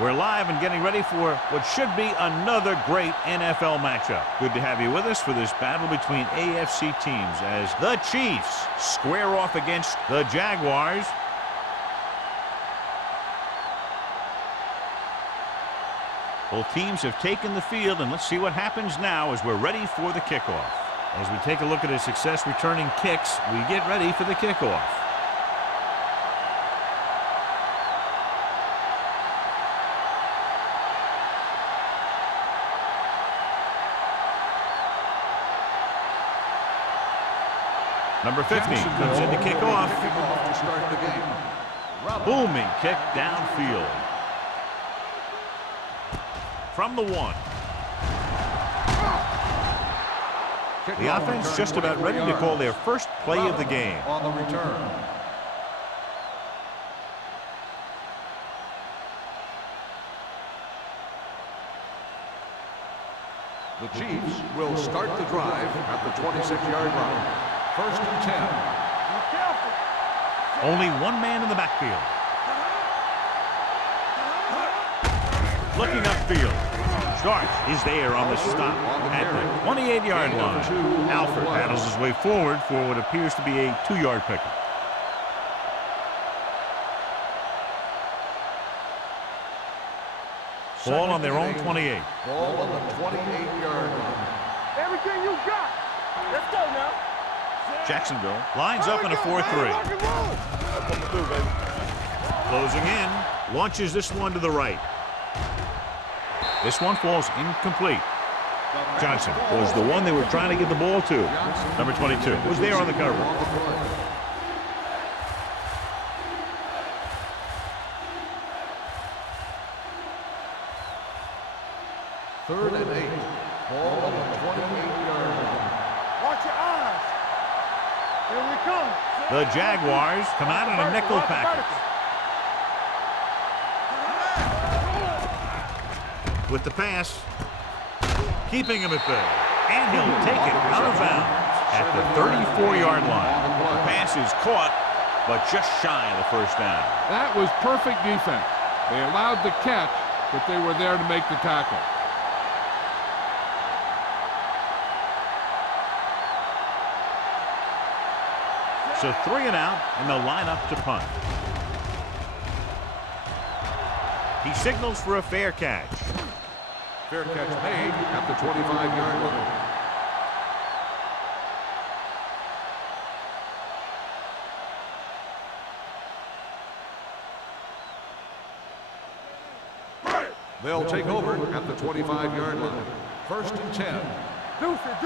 We're live and getting ready for what should be another great NFL matchup. Good to have you with us for this battle between AFC teams as the Chiefs square off against the Jaguars. Both teams have taken the field, and let's see what happens now as we're ready for the kickoff. As we take a look at a success returning kicks, we get ready for the kickoff. Number 50 comes in to kick off. To start the game. Booming kick downfield. From the 1. The offense just about ready to call their first play of the game. On the return. The Chiefs will start the drive at the 26-yard line. First and 10. Only one man in the backfield. Looking upfield. Starks is there on the stop at the 28-yard line. Alford battles his way forward for what appears to be a 2-yard pickup. Ball on their own 28. Ball on the 28-yard line. Everything you got. Let's go now. Jacksonville lines up in a 4-3. Closing in, launches this one to the right. This one falls incomplete. Johnson was the one they were trying to get the ball to. Number 22 was there on the cover. Third and 8. Ball on the 28-yard line. Watch your eyes. Here we come. The Jaguars come out in a nickel package. With the pass, keeping him at bay. And he'll take it out of bounds at the 34-yard line. The pass is caught, but just shy of the first down. That was perfect defense. They allowed the catch, but they were there to make the tackle. So 3 and out, and they'll line up to punt. He signals for a fair catch. Fair catch made at the 25-yard line. They'll take over at the 25-yard line. First and 10. Deuce it.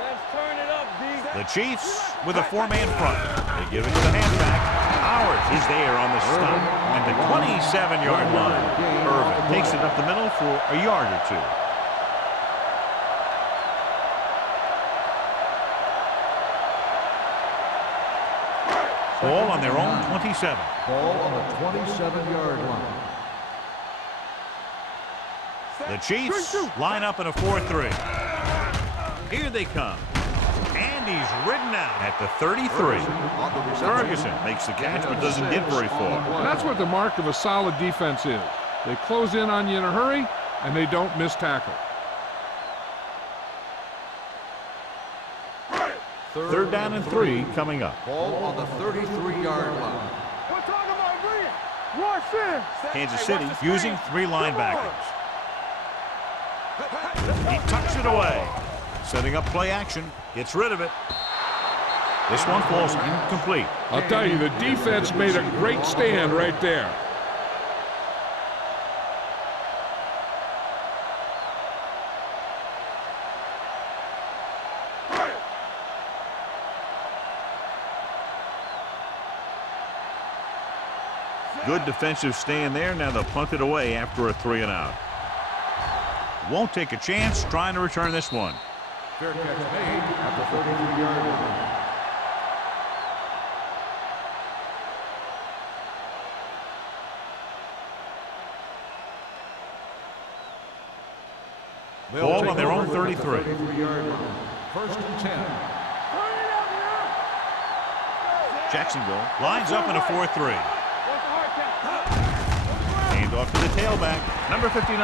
Let's turn it up, D. The Chiefs with a 4-man front. They give it to the halfback. Howard is there on the stop at the 27-yard line. Irvin takes it up the middle for a yard or 2. Ball on their own 27. Ball on the 27-yard line. The Chiefs line up in a 4-3. Here they come. And he's ridden out at the 33. Ferguson makes the catch but doesn't get very far. That's what the mark of a solid defense is. They close in on you in a hurry, and they don't miss tackle. Third down and 3 coming up. Ball on the 33-yard line. We're talking about Green. Rush in. Kansas City using 3 linebackers. He tucks it away. Setting up play action. Gets rid of it. This one falls incomplete. I'll tell you, the defense made a great stand right there. Good defensive stand there. Now they'll punt it away after a 3 and out. Won't take a chance trying to return this one. Fair catch made at the 33-yard line. Ball on their own 33. 33-yard line. First and 10. Jacksonville lines up in a 4-3. off to the tailback. Number 59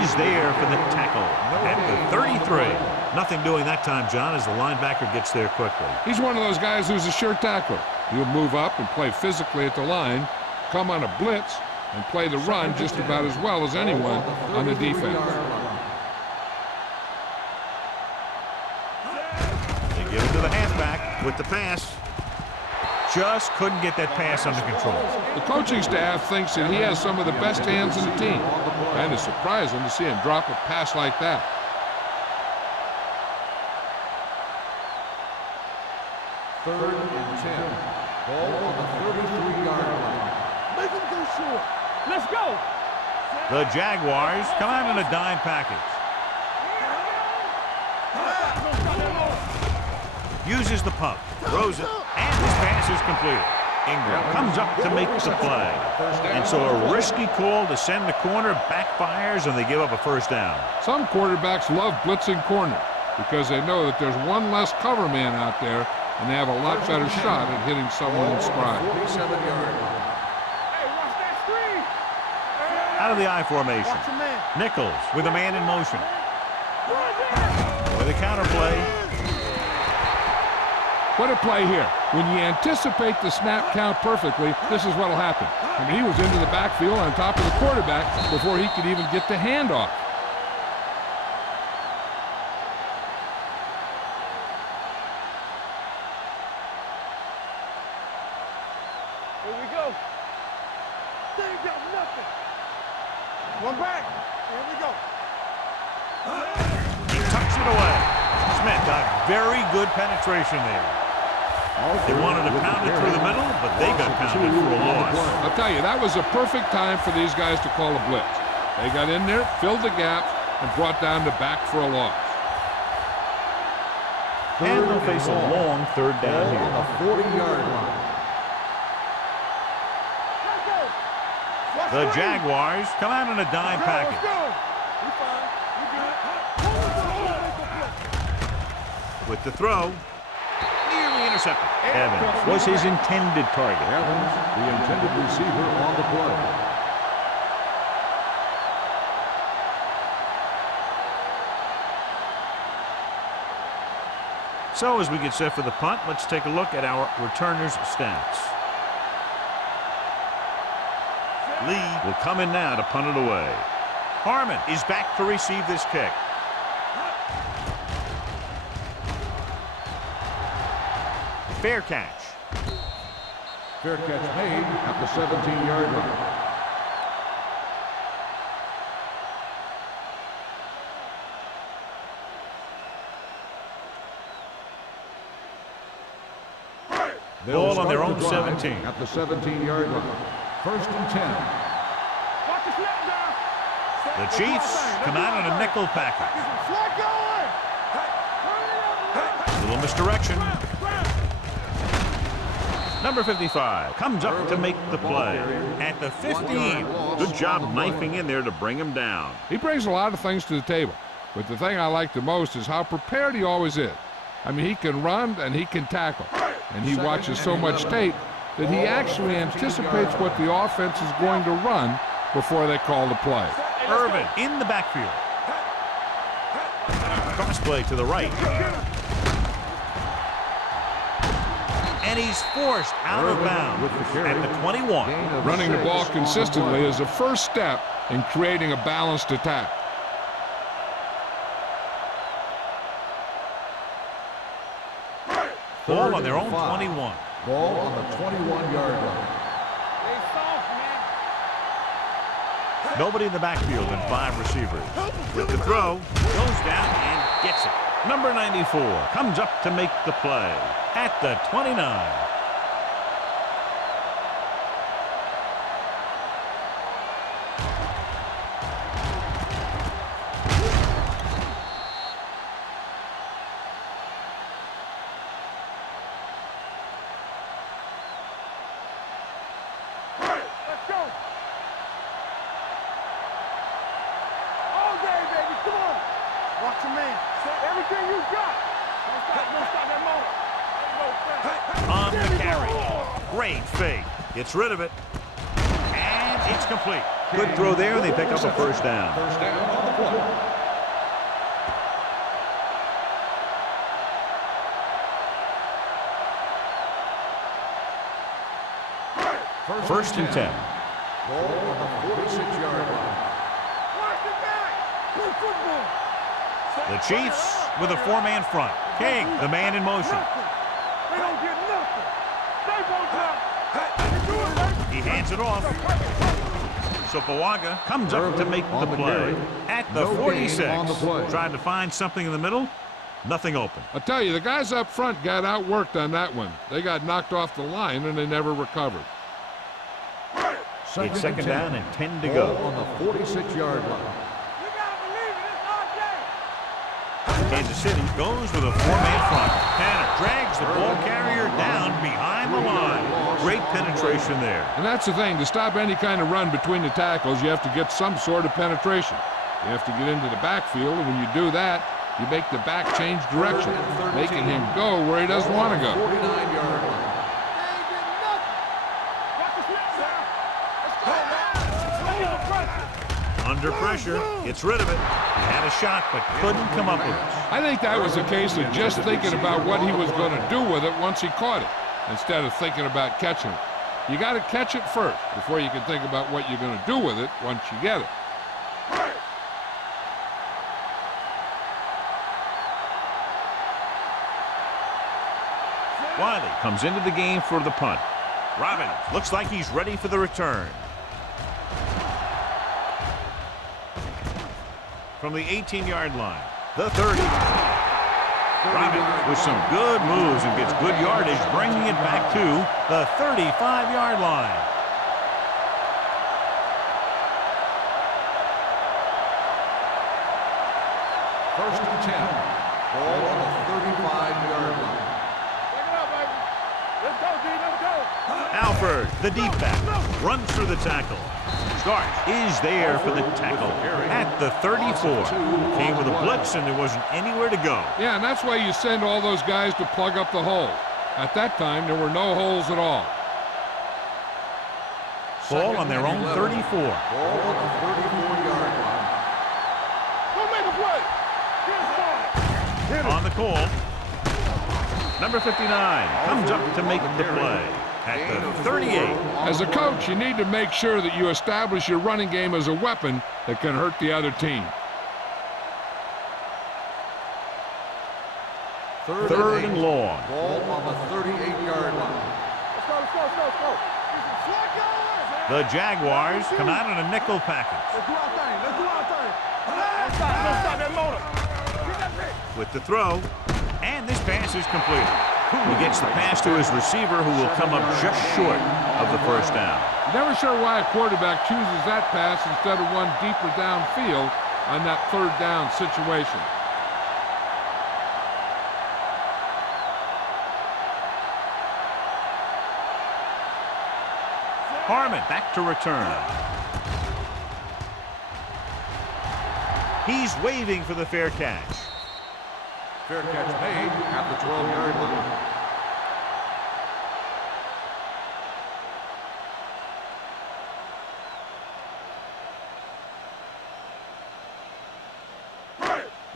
is there for the tackle at the 33. Nothing doing that time, John, as the linebacker gets there quickly. He's one of those guys who's a sure tackler. He'll move up and play physically at the line, come on a blitz, and play the run just about as well as anyone on the defense. They give it to the halfback with the pass. Just couldn't get that pass under control. The coaching staff thinks that he has some of the best hands in the team. And it's surprising to see him drop a pass like that. Third and 10. Ball on the 33-yard line. Make him go short. Let's go. The Jaguars come out in a dime package. Uses the pump, throws it, and his pass is completed. Ingram comes up to make the play. And so a risky call to send the corner backfires, and they give up a first down. Some quarterbacks love blitzing corner because they know that there's one less cover man out there, and they have a lot better shot at hitting someone in stride. 47-yard line. Hey, watch that screen. Out of the I formation. Watch your man. Nichols with a man in motion. With a counter play. What a play here. When you anticipate the snap count perfectly, this is what will happen. I mean, he was into the backfield on top of the quarterback before he could even get the handoff. Here we go. They ain't got nothing. One back. Here we go. He tucks it away. Smith got very good penetration there. They wanted to pound it through the middle, but they got pounded for a loss. I'll tell you, that was a perfect time for these guys to call a blitz. They got in there, filled the gap, and brought down the back for a loss. And they'll face a long third down here. On the 40-yard line. The Jaguars come out in a dime package. Let's go. We fine. We good. With the throw, nearly intercepted. Evans was his intended target. Evans, the intended receiver on the play. So as we get set for the punt, let's take a look at our returners' stats. Lee will come in now to punt it away. Harmon is back to receive this kick. Fair catch. Fair catch made at the 17-yard line. Ball on their own 17. At the 17-yard line. First and 10. Watch the snap down. The Chiefs come out in a nickel package. Flag going. Little misdirection. Number 55 comes up to make the play at the 15. Good job knifing in there to bring him down. He brings a lot of things to the table, but the thing I like the most is how prepared he always is. I mean, he can run and he can tackle, and he watches so much tape that he actually anticipates what the offense is going to run before they call the play. Irvin in the backfield. Cross play to the right. And he's forced out of bounds at the 21. Running the ball consistently is a first step in creating a balanced attack. Ball on their own 21. Ball on the 21-yard line. They soft, man. Nobody in the backfield and 5 receivers. With the throw, goes down and gets it. Number 94 comes up to make the play at the 29. Let's go. All day, baby. Come on. Watch your man. Everything you got. Don't stop that moment. On the carry. Great fake. Gets rid of it. And it's complete. Good throw there, and they pick up a first down. First down on the play. First and 10. Ball on the 46-yard line. Watch it back. Play football. The Chiefs with a four-man front. King, the man in motion. Nothing. They don't get nothing. They won't have. You do it right. He hands it off. So Pawaga comes up to make the play at the 46. Trying to find something in the middle. Nothing open. I tell you, the guys up front got outworked on that one. They got knocked off the line, and they never recovered. It's second down and 10 to go. On the 46-yard line. You gotta believe it. It's our game. Kansas City goes with a four-man front. Tanner drags the ball carrier down behind the line. Great penetration there. And that's the thing. To stop any kind of run between the tackles, you have to get some sort of penetration. You have to get into the backfield, and when you do that, you make the back change direction, making him go where he doesn't want to go. 49-yard line. They ain't getting nothing. Watch the snap now. Let's go now. Under pressure, gets rid of it. He had a shot, but couldn't come up with it. I think that was a case of just thinking about what he was going to do with it once he caught it, instead of thinking about catching it. You got to catch it first before you can think about what you're going to do with it once you get it. Wiley comes into the game for the punt. Robbins looks like he's ready for the return. From the 18-yard line, the 30. Robbins with some good moves and gets good yardage, bringing it back to the 35-yard line. First and 10. Ball on the 35-yard line. Take it up, baby. Let's go, D. Let's go. Alford, the deep back, runs through the tackle. Stark is there for the tackle at the 34. Came with a blitz, and there wasn't anywhere to go. Yeah, and that's why you send all those guys to plug up the hole. At that time, there were no holes at all. Ball on their own 34. Ball on the 34-yard line. Go make a play. Get it. On the call, number 59 comes up to make the play at the 38. As a coach, you need to make sure that you establish your running game as a weapon that can hurt the other team. Third and long. Ball on the 38-yard line. Let's go, let's go, let's go, let's go. The Jaguars come out in a nickel package. Let's do our thing. Let's do our thing. Don't stop that motor. Get that bitch. With the throw, and this pass is completed. He gets the pass to his receiver, who will come up just short of the first down. Never sure why a quarterback chooses that pass instead of one deeper downfield on that third down situation. Harmon back to return. He's waving for the fair catch. Fair catch made at the 12-yard line.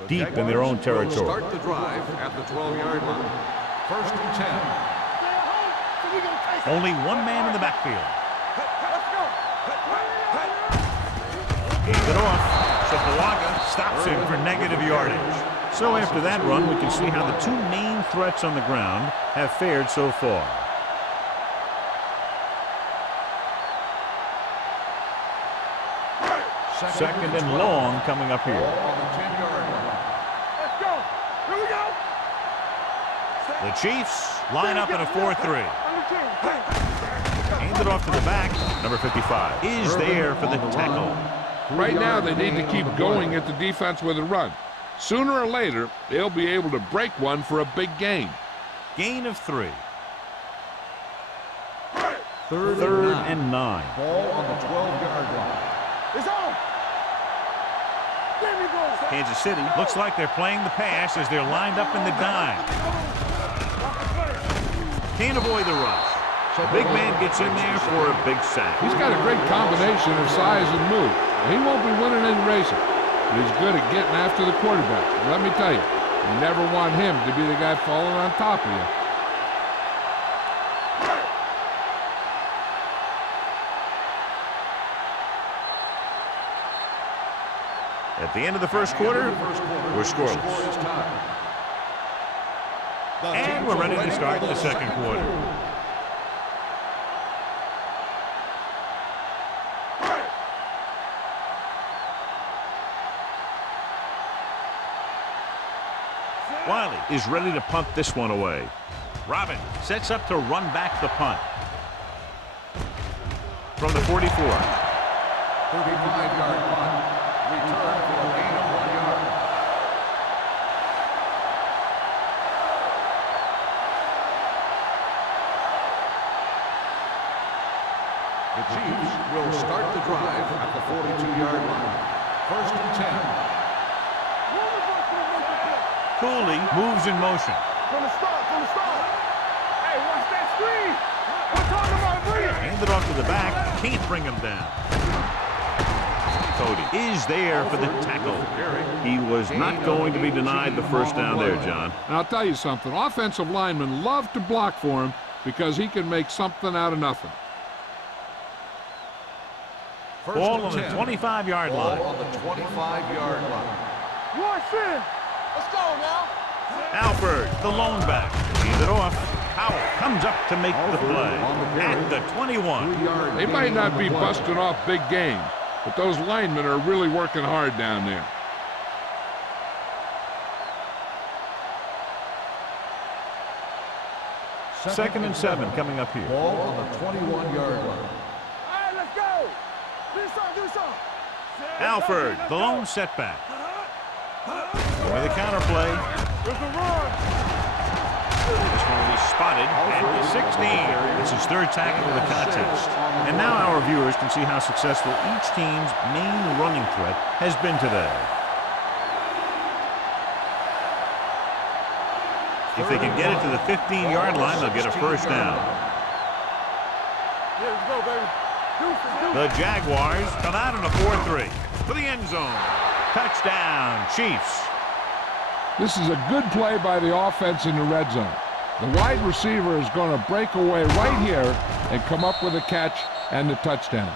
Deep in their own Will territory. start the drive at the 12-yard line. First and 10. Only one man in the backfield. Hands it off. So Pawaga stops him for negative yardage. So after that run, we can see how the two main threats on the ground have fared so far. Second and long coming up here. Ball on the 10-yard line. Let's go. Here we go. The Chiefs line up in a 4-3. Hands it off to the back. Number 55 is there for the tackle. Right now, they need to keep going at the defense with a run. Sooner or later, they'll be able to break one for a big gain. Gain of 3. Third and 9. Ball on the 12-yard line. It's on. There we go. Kansas City looks like they're playing the pass as they're lined up in the dime. Can't avoid the rush. Big man gets in there for a big sack. He's got a great combination of size and move. He won't be winning any races, but he's good at getting after the quarterback. And let me tell you, you never want him to be the guy falling on top of you. At the end of the first quarter, we're scoreless. And we're ready to start the second quarter. Wiley is ready to punt this one away. Robin sets up to run back the punt. From the 44. 35-yard punt. Return for a gain of 1 yard. The Chiefs will start the drive at the 42-yard line. First and 10. Cooley moves in motion. From the start. Hey, watch that screen. We're talking about breathe. Handed off to the back. Can't bring him down. Cody is there for the tackle. He was not going to be denied the first down there, John. And I'll tell you something. Offensive linemen love to block for him because he can make something out of nothing. Ball on the 25-yard line. Ball on the 25-yard line. Watch in. Let's go now. Alford, the lone back. He's it off. Powell comes up to make the play at the 21. They might not be busting off big games, but those linemen are really working hard down there. Second and 7 coming up here. Ball on the 21-yard line. All right, let's go. Do something. Alford, the lone setback. With a counter play. There's a run. This one will be spotted at the 16. It's his third tackle of the contest. And now our viewers can see how successful each team's main running threat has been today. If they can get it to the 15-yard line, they'll get a first down. Yeah, let's go, baby. The Jaguars come out in a 4-3 for the end zone. Touchdown, Chiefs. This is a good play by the offense in the red zone. The wide receiver is going to break away right here and come up with a catch and the touchdown.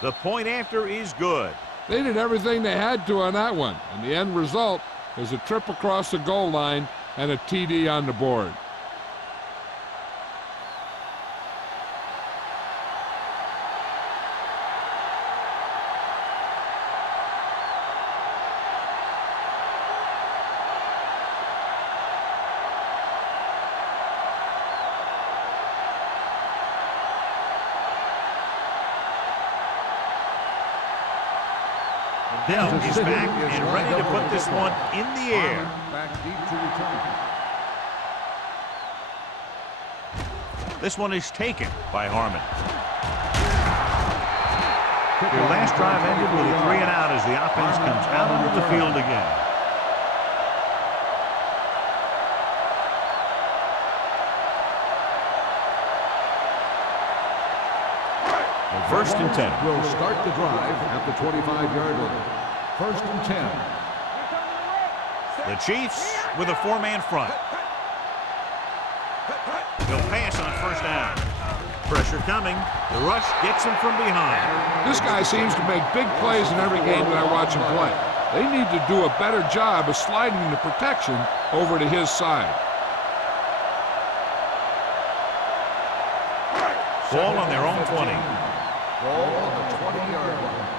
The point after is good. They did everything they had to on that one, and the end result is a trip across the goal line and a TD on the board. Dell is back and ready to put this one in the air. Back deep to return. This one is taken by Harmon. Their last drive ended with a 3 and out as the offense comes out onto the field again. First and 10. Will start the drive at the 25-yard line. First and 10. The Chiefs with a 4-man front. He'll pass on first down. Pressure coming. The rush gets him from behind. This guy seems to make big plays in every game that I watch him play. They need to do a better job of sliding the protection over to his side. Ball on their own 20. Ball on the 20-yard line.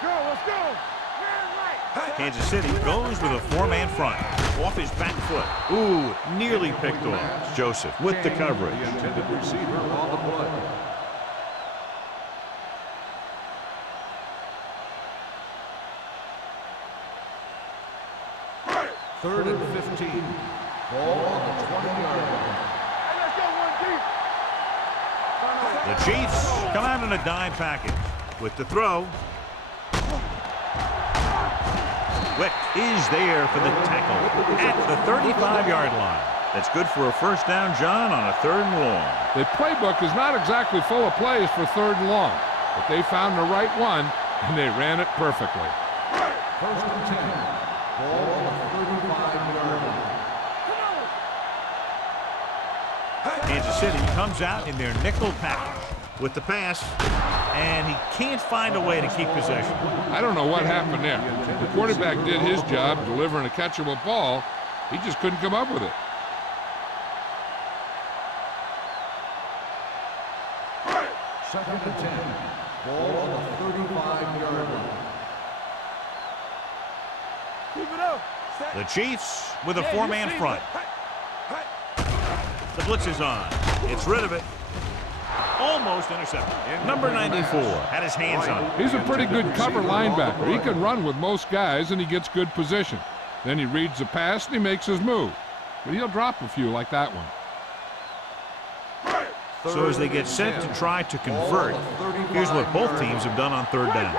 Let's go. Man right. Kansas City goes with a four-man front. Off his back foot. Ooh, nearly picked off. Joseph with the coverage. The intended receiver on the play. Third and 15. Ball on the 20-yard line. Hey, let's go one deep. The Chiefs come out in a dime package. With the throw. Wick is there for the tackle at the 35-yard line. That's good for a first down, John, on a 3rd and long. The playbook is not exactly full of plays for 3rd and long, but they found the right one, and they ran it perfectly. First and 10. Ball on the 35-yard line. Kansas City comes out in their nickel package with the pass, and he can't find a way to keep possession. I don't know what happened there. The quarterback did his job delivering a catchable ball. He just couldn't come up with it. Second and 10. Ball on the 35-yard line. Keep it up. The Chiefs with a four-man front. The blitz is on. It's rid of it. Almost intercepted. Number 94 had his hands on it. He's a pretty good cover linebacker. He can run with most guys, and he gets good position. Then he reads the pass, and he makes his move. But he'll drop a few like that one. So as they get set to try to convert, here's what both teams have done on 3rd down.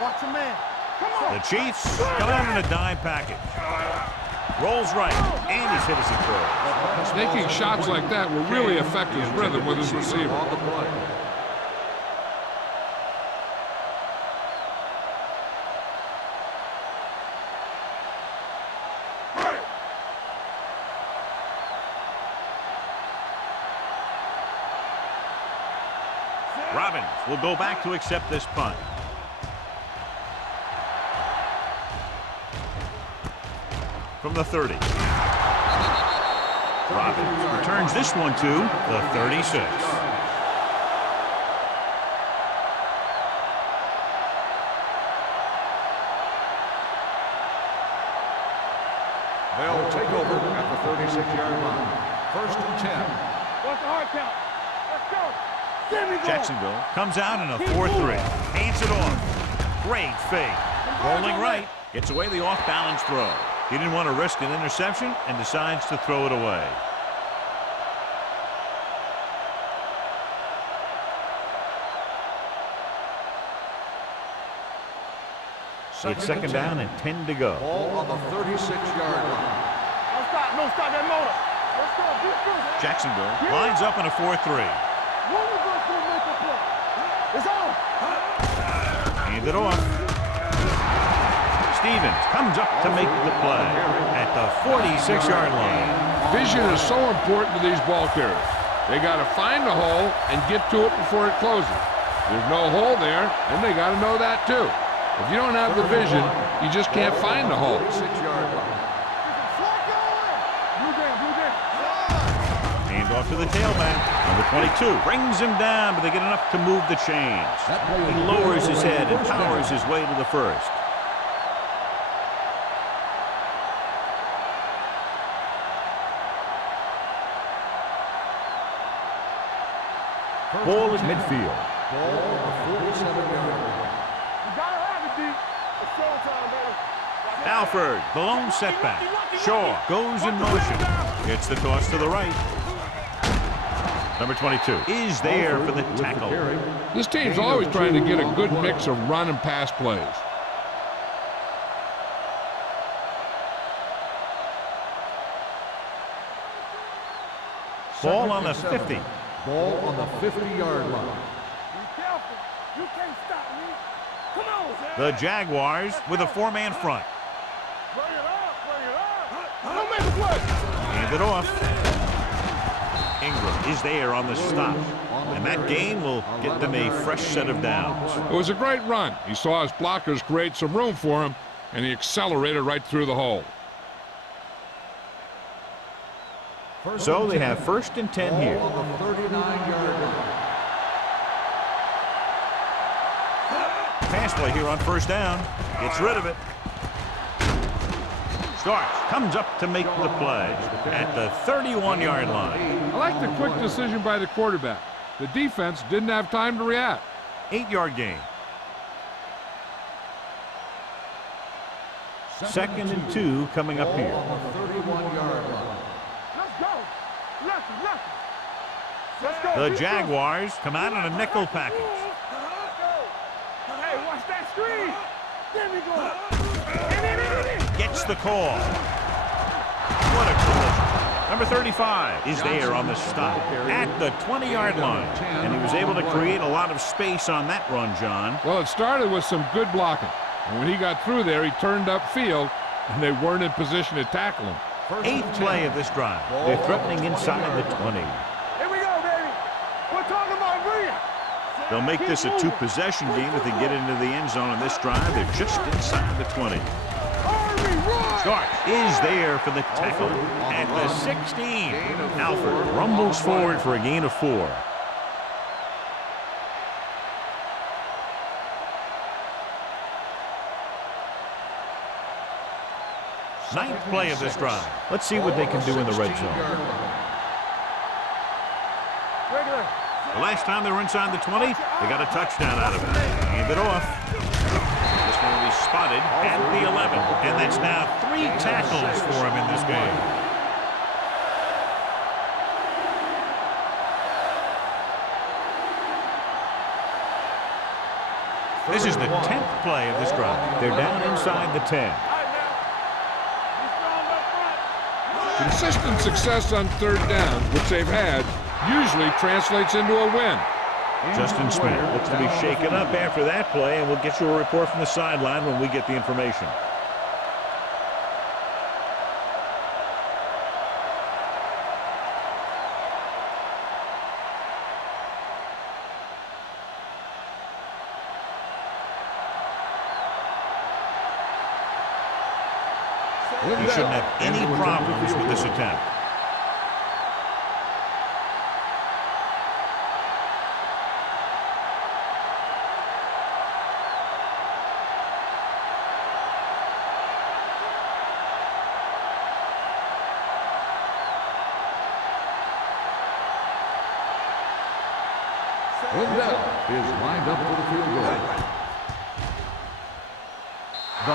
Watch your man. Come on. The Chiefs come out in a dime package. Rolls right, and he's hit as he throws. Taking shots like that will really affect his rhythm with his receiver. On the play. Robbins will go back to accept this punt. From the 30. Robbins returns this one to the 36. They'll take over at the 36-yard line. First and 10. Watch the hard count. Let's go. There we go. Jacksonville comes out in a 4-3. Hands it off. Great fake. Rolling right. Gets away the off-balance throw. He didn't want to risk an interception and decides to throw it away. It's 2nd down and 10 to go. Ball on the 36-yard line. Don't stop that motor. Let's go. Defense. Jacksonville lines up in a 4-3. When we go to the mental play. It's on. Hand it off. Stevens comes up to make the play at the 46-yard line. Vision is so important to these ball carriers. They got to find the hole and get to it before it closes. There's no hole there, and they got to know that too. If you don't have the vision, you just can't find the hole. 6-yard line. Hand off to the tailback. Number 22 brings him down, but they get enough to move the chains. He lowers his head and powers his way to the first. Ball at midfield. Ball on the 47-yard line. You gotta have it, D. It's showtime, baby. Alford, the lone setback. Shaw goes in motion. Gets the toss to the right. Number 22 is there for the tackle. This team's always trying to get a good mix of run and pass plays. Ball on the 50. Ball on the 50-yard line. Be careful. You can't stop me. Come on, Zach. The Jaguars with a four-man front. Bring it up. Bring it up. Don't make a play. Hand it off. Ingram is there on the stop. And that gain will get them a fresh set of downs. It was a great run. He saw his blockers create some room for him, and he accelerated right through the hole. So they have 1st and 10 here. Ball on the 39-yard line. pass play here on first down. Gets rid of it. Starks comes up to make the play at the 31-yard line. I like the quick decision by the quarterback. The defense didn't have time to react. 8-yard gain. 2nd and 2 coming up here. 31-yard line. Let's go. Let's go. The Jaguars come out in a nickel package. Hey, watch that screen. There we go. Gets the call. What a collision. Number 35 is there on the stop at the 20-yard line. And he was able to create a lot of space on that run, John. Well, it started with some good blocking. And when he got through there, he turned upfield, and they weren't in position to tackle him. 8th play of this drive. They're threatening inside the 20. Here we go, baby. We're talking about brilliant. They'll make this a 2-possession game if they get into the end zone on this drive. They're just inside the 20. Stark is there for the tackle at the 16. Alford rumbles forward for a gain of 4. Ninth play of this drive. Let's see what they can do in the red zone. The last time they were inside the 20, they got a touchdown out of it. Hand it off. This one will be spotted at the 11. And that's now 3 tackles for him in this game. This is the 10th play of this drive. They're down inside the 10. Consistent success on 3rd down, which they've had, usually translates into a win. Justin Smith looks to be shaken up after that play, and we'll get you a report from the sideline when we get the information. He shouldn't have any problems with this attempt. Lindell is lined up for the field goal.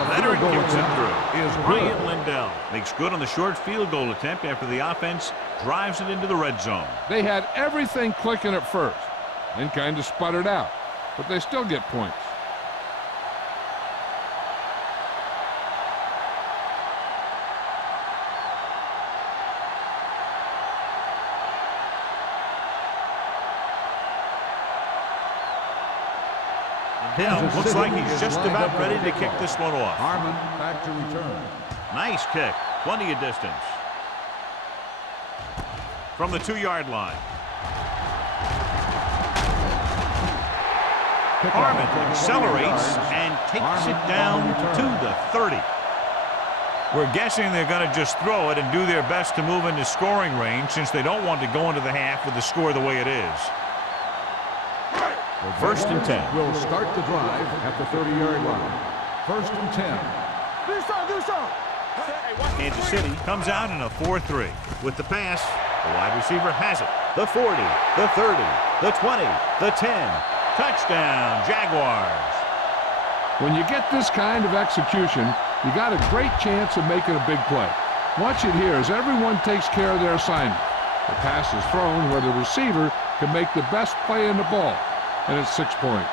Leonard kicks it through. Is Ryan Lindell makes good on the short field goal attempt after the offense drives it into the red zone. They had everything clicking at first and kind of sputtered out, but they still get points. Now looks like he's just about ready to kick this one off. Harmon back to return. Nice kick. Plenty of distance. From the 2-yard line. Harmon accelerates and takes it down to the 30. We're guessing they're going to just throw it and do their best to move into scoring range since they don't want to go into the half with the score the way it is. 1st and 10. Will start the drive at the 30-yard line. 1st and 10. Do something. Kansas City comes out in a 4-3. With the pass, the wide receiver has it. The 40, the 30, the 20, the 10. Touchdown, Jaguars. When you get this kind of execution, you got a great chance of making a big play. Watch it here as everyone takes care of their assignment. The pass is thrown where the receiver can make the best play in the ball, and it's 6 points.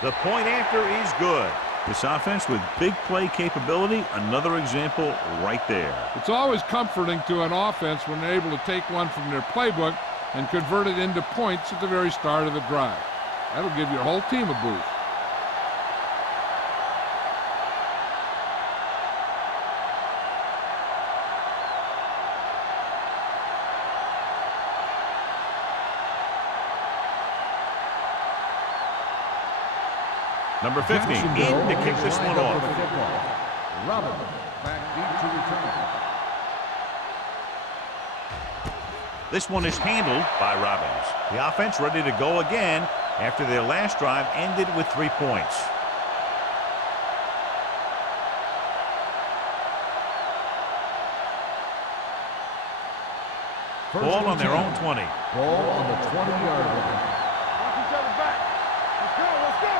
The point after is good. This offense with big play capability, another example right there. It's always comforting to an offense when they're able to take one from their playbook and convert it into points at the very start of the drive. That'll give your whole team a boost. Number 50 in to kick this one off. Robin back deep to return. This one is handled by Robbins. The offense ready to go again after their last drive ended with 3 points. Ball on their own 20. Ball on the 20-yard line. Watch each other back. Let's go, let's go.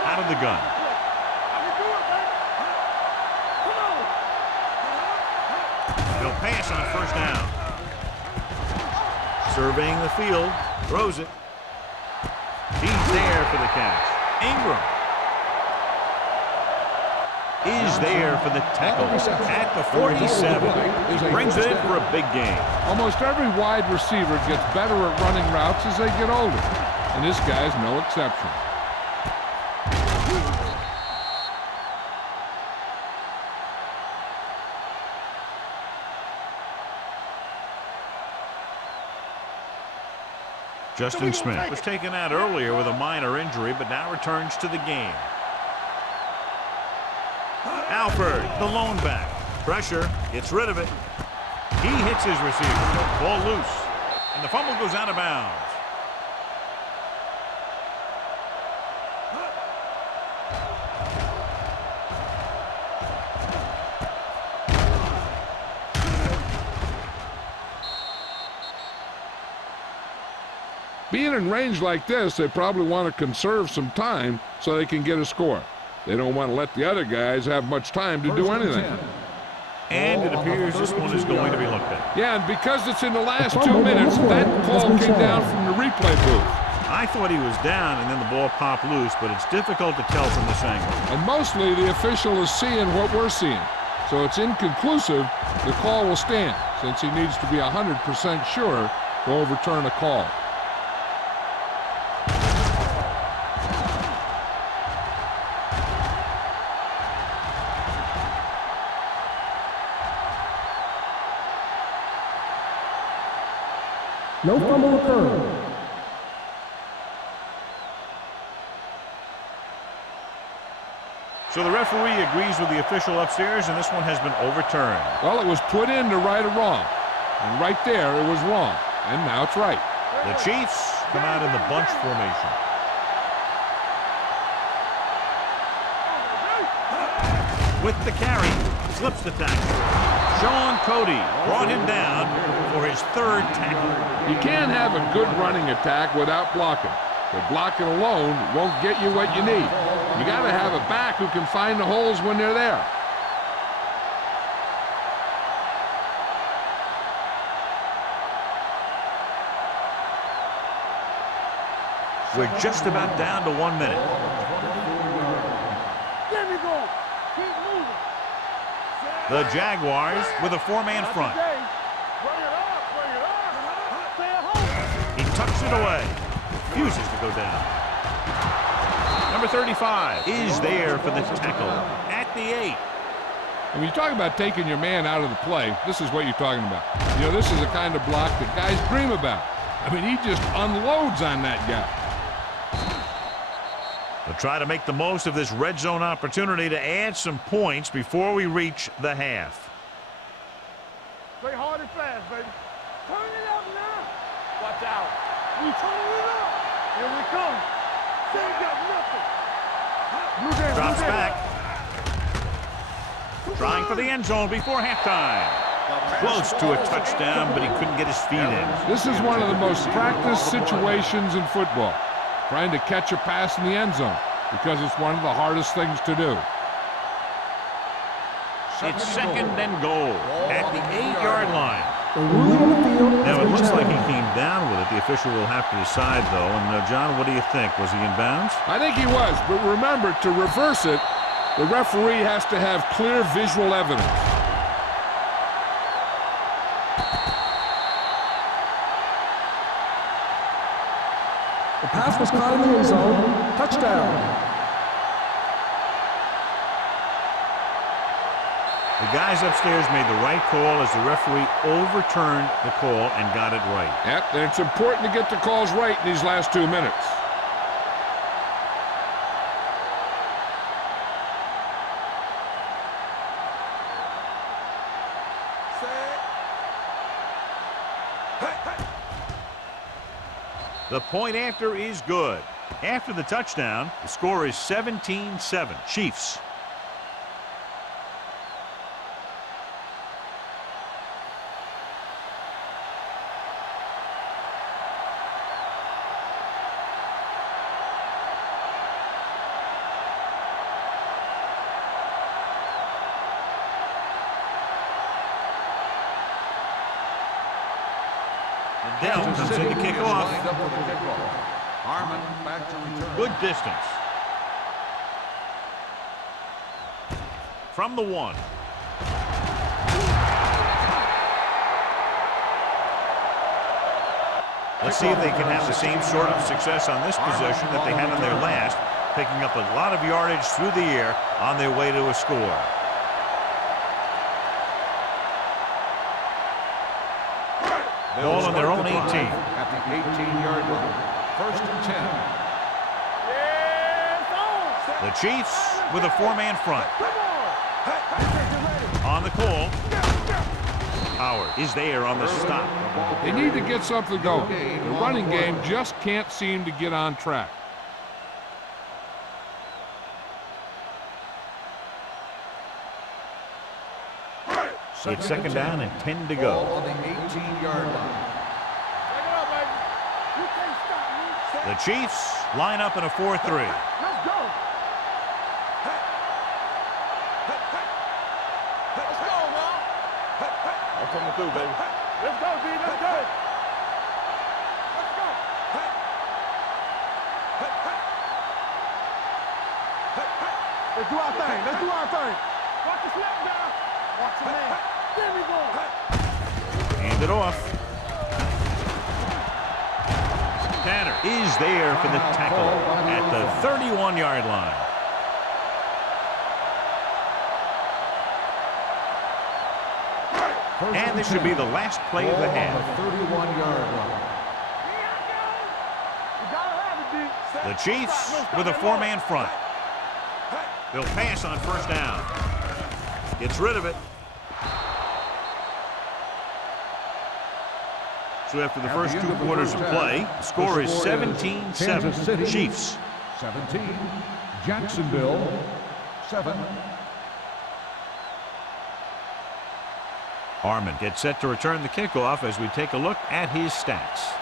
Out of the gun. I can do it, baby. Come on. They'll pass on first down. Surveying the field, throws it. He's there for the catch. Ingram is there for the tackle at the 47. He brings it in for a big game. Almost every wide receiver gets better at running routes as they get older, and this guy's no exception. Justin Smith was taken out earlier with a minor injury, but now returns to the game. Alford, the lone back. Pressure, gets rid of it. He hits his receiver. Ball loose. And the fumble goes out of bounds. Being in range like this, they probably want to conserve some time so they can get a score. They don't want to let the other guys have much time to do anything. And it appears this one is going to be looked at. Yeah, and because it's in the last 2 minutes, that call came down from the replay booth. I thought he was down and then the ball popped loose, but it's difficult to tell from this angle. And mostly the official is seeing what we're seeing. So it's inconclusive. The call will stand since he needs to be 100% sure to overturn a call. No fumble occurred. So the referee agrees with the official upstairs, and this one has been overturned. Well, it was put in to right a wrong. And right there, it was wrong. And now it's right. The Chiefs come out in the bunch formation. With the carry, slips the tackle. Sean Cody brought him down for his 3rd tackle. You can't have a good running attack without blocking. But blocking alone won't get you what you need. You got to have a back who can find the holes when they're there. We're just about down to 1 minute. There we go. Keep moving. The Jaguars with a 4-man front. Bring it up, bring it up. Stay at home. He tucks it away. Refuses to go down. Number 35 is there for the tackle at the 8. And when you talk about taking your man out of the play, this is what you're talking about. You know, this is the kind of block that guys dream about. I mean, he just unloads on that guy. We'll try to make the most of this red zone opportunity to add some points before we reach the half. Play hard and fast, baby. Turn it up now. Watch out. We turn it up. Here we come. They ain't got nothing. Blue game, Drops blue game. back. Trying for the end zone before halftime. Close to a touchdown, but he couldn't get his feet in. This is one of the most practiced situations in football. Trying to catch a pass in the end zone because it's one of the hardest things to do. It's 2nd and goal at the 8-yard line. The ruling on the field has Now, it been looks like he challenged. came down with it. The official will have to decide, though. And, John, what do you think? Was he in bounds? I think he was, but remember, to reverse it, the referee has to have clear visual evidence. The pass was caught in the end zone. Touchdown. The guys upstairs made the right call as the referee overturned the call and got it right. Yep, and it's important to get the calls right in these last 2 minutes. The point after is good. After the touchdown, the score is 17-7. Chiefs. Dell comes in to kick off. Lined up for the kickoff. Harmon back to return. Good distance. From the 1. Let's see if they can have the same sort of success on this possession that they had on their last, picking up a lot of yardage through the air on their way to a score. Ball on their own 18. At the 18-yard line. First and 10. The Chiefs with a 4-man front. On the call. Howard is there on the stop. They need to get something going. The running game just can't seem to get on track. It's second down and 10 to Ball go. on the 18-yard line. The Chiefs line up in a 4-3. Let's go. Let's go, man. I'm coming through, baby. Let's go, B. Let's go. Let's go. Let's do our thing. Let's do our thing. Watch the slap down. Watch the man. There we go. Hand it off. Tanner is there for the tackle at the 31-yard line. And this should be the last play of the half. 31-yard line. The Chiefs with a 4-man front. They'll pass on first down. Gets rid of it. So after the first 2 quarters of play, the score is 17-7. Chiefs. 17. Jacksonville 7. Harmon gets set to return the kickoff as we take a look at his stats.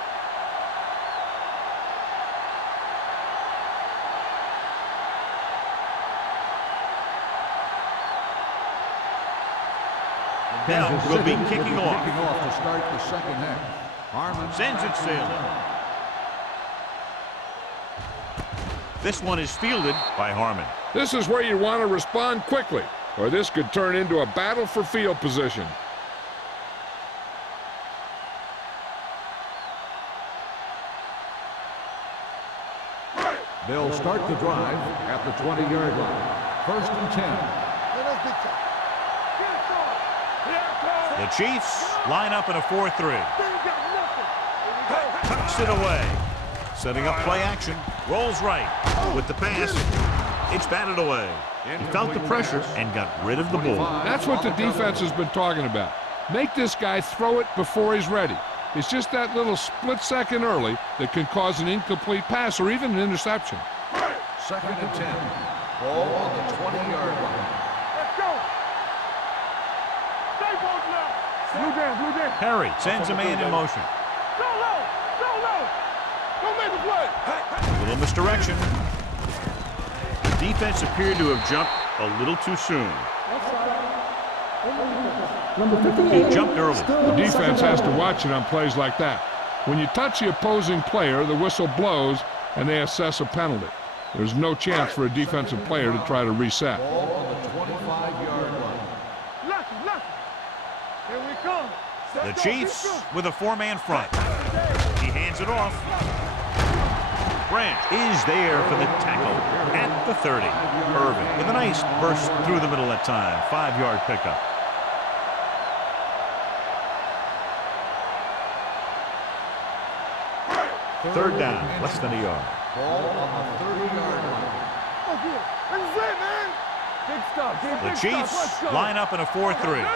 Bell will be kicking off. Kicking off to start the second half. Harmon Sends it sailing. This one is fielded by Harmon. This is where you want to respond quickly, or this could turn into a battle for field position. They'll start the drive at the 20-yard line. First and 10. The Chiefs line up in a 4-3. Tucks it away. Setting up play action. Rolls right. With the pass, it's batted away. He felt the pressure and got rid of the ball. That's what the defense has been talking about. Make this guy throw it before he's ready. It's just that little split second early that can cause an incomplete pass or even an interception. Second and 10. Ball on the 20-yard line. Let's go. Stay both now. Blue down. Perry sends a man in motion. Go low. Don't make the play. A little misdirection. The defense appeared to have jumped a little too soon. Number 58. He jumped early. The defense has to watch it on plays like that. When you touch the opposing player, the whistle blows and they assess a penalty. There's no chance for a defensive player to try to reset. Ball on the 25-yard line. Lucky. Here we come. The Chiefs with a four-man front. He hands it off. Branch is there for the tackle at the 30. Irvin with a nice burst through the middle that time. 5-yard pickup. Third down, less than a yard. Ball on the 30-yard line. Oh, good. This is it, man. Big stuff. Big The stuff. Chiefs Let's go. line up in a 4-3.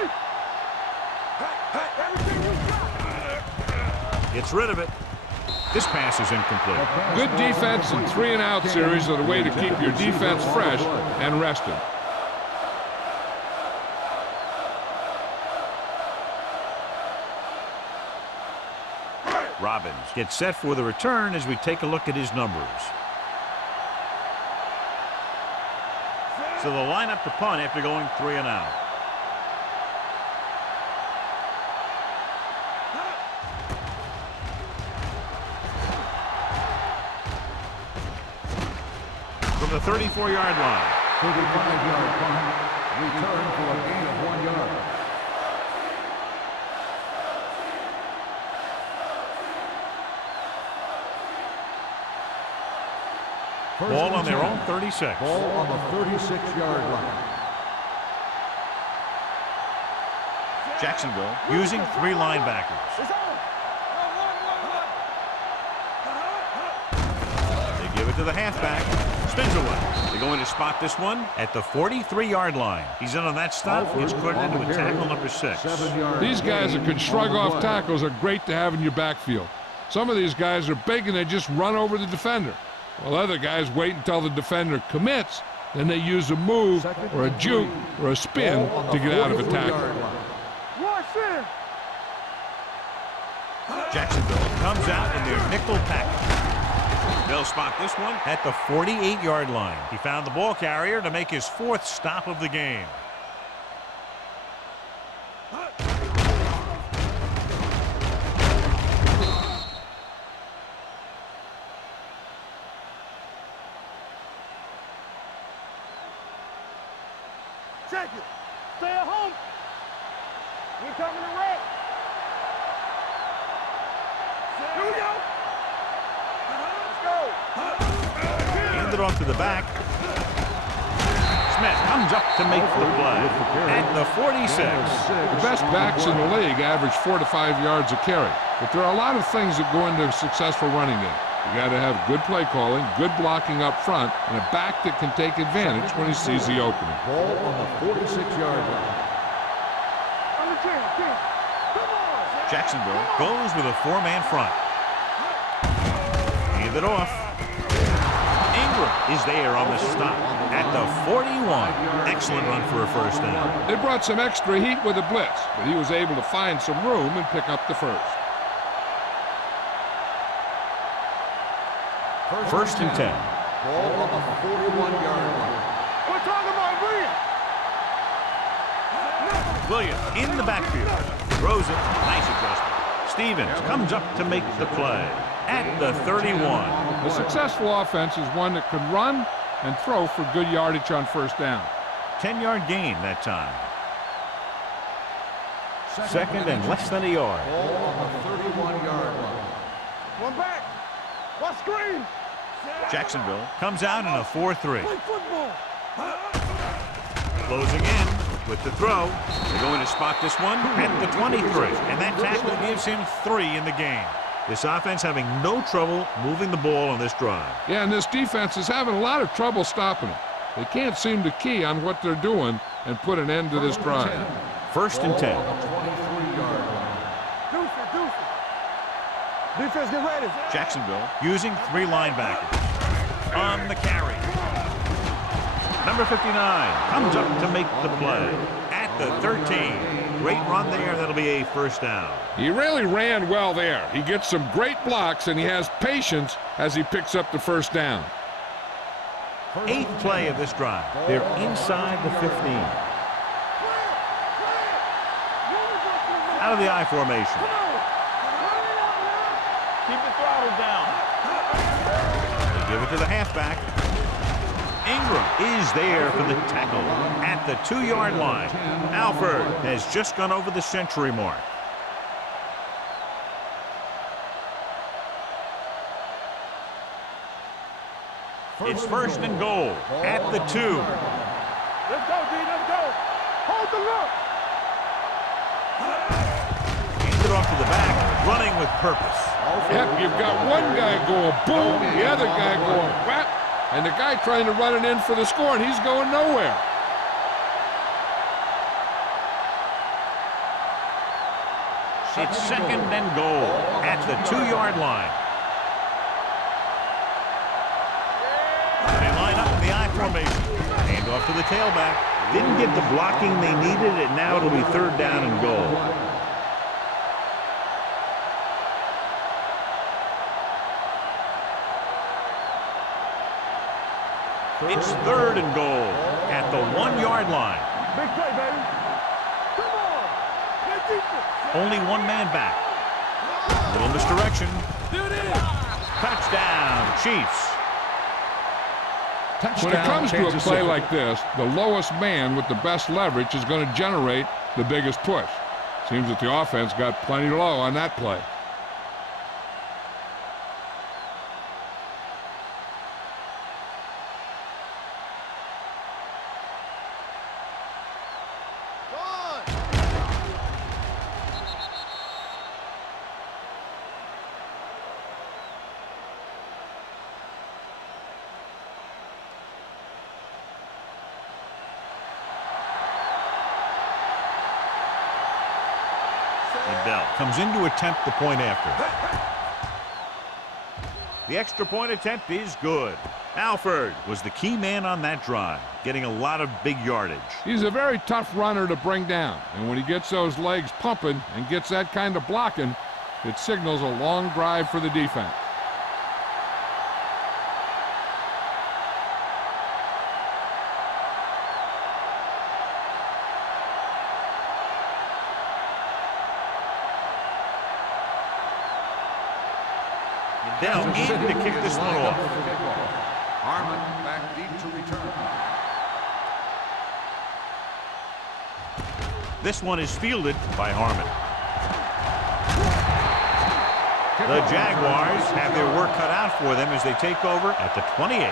Gets rid of it. This pass is incomplete. Good defense and 3-and-out series are the way to keep your defense fresh and rested. Robbins gets set for the return as we take a look at his numbers. So they'll line up to punt after going 3-and-out. From the 34-yard line. 35-yard punt. Return for a gain of 1 yard. Ball on their own 36. Ball on the 36-yard line. Jacksonville using 3 linebackers. They give it to the halfback. Spins away. They're going to spot this one at the 43-yard line. He's in on that stop. It's credited with tackle number 6. These guys that can shrug off tackles are great to have in your backfield. Some of these guys are big and they just run over the defender. While other guys wait until the defender commits, then they use a move or a juke or a spin to get out of a tackle. Watch this. Jacksonville comes out in their nickel package. They'll spot this one at the 48-yard line. He found the ball carrier to make his 4th stop of the game. Check it. Stay at home. We're coming to wreck. Here we go. Let's go. Hand it off to the back. Smith comes up to make the play at the 46. The best backs in the league average 4 to 5 yards a carry. But there are a lot of things that go into a successful running game. You got to have good play calling, good blocking up front, and a back that can take advantage when he sees the opening. Ball on the 46-yard line. On the 10. Come on. Jacksonville goes with a 4-man front. Hand it off. Ingram is there on the stop at the 41. Excellent run for a first down. They brought some extra heat with a blitz, but he was able to find some room and pick up the first. First and 10. Ball on the 41-yard line. We're talking about Williams. Williams in the backfield. Throws it. Nice adjustment. Stevens comes up to make the play at the 31. A successful offense is one that can run and throw for good yardage on first down. 10-yard gain that time. Second and less than a yard. Ball on the 31-yard line. One back. One screen. Jacksonville comes out in a 4-3. Play football. Closing in with the throw. They're going to spot this one at the 23. And that tackle gives him 3 in the game. This offense having no trouble moving the ball on this drive. Yeah, and this defense is having a lot of trouble stopping it. They can't seem to key on what they're doing and put an end to this drive. First and 10. Ball on the 23-yard line. Deuce it. Defense, get ready. Jacksonville using 3 linebackers. On the carry. Number 59 comes up to make the play at the 13. Great run there. That'll be a first down. He really ran well there. He gets some great blocks, and he has patience as he picks up the first down. 8th play of this drive. They're inside the 15. out of the I formation. Keep the throttle down. They give it to the halfback. Ingram is there for the tackle at the 2-yard line. Alford has just gone over the century mark. It's first and goal at the 2. Let's go, D. Let's go. Hold the look. Hands it off to the back, running with purpose. Yep, you've got one guy going boom, the other guy going whap, and the guy trying to run it in for the score, and he's going nowhere. It's second and goal at the 2-yard line. They line up in the I formation. Hand off to the tailback. Didn't get the blocking they needed, and now it'll be third down and goal. It's third and goal at the 1-yard line. Big play, baby. Come on. Play defense. Only one man back. Little misdirection. Touchdown, Chiefs. When it comes to a play like this, the lowest man with the best leverage is going to generate the biggest push. Seems that the offense got plenty low on that play. Bell comes in to attempt the point after. The extra point attempt is good. Alford was the key man on that drive, getting a lot of big yardage. He's a very tough runner to bring down, and when he gets those legs pumping and gets that kind of blocking, it signals a long drive for the defense. Down in to kick this one off. Harmon back deep to return. This one is fielded by Harmon. The Jaguars have their work cut out for them as they take over at the 28.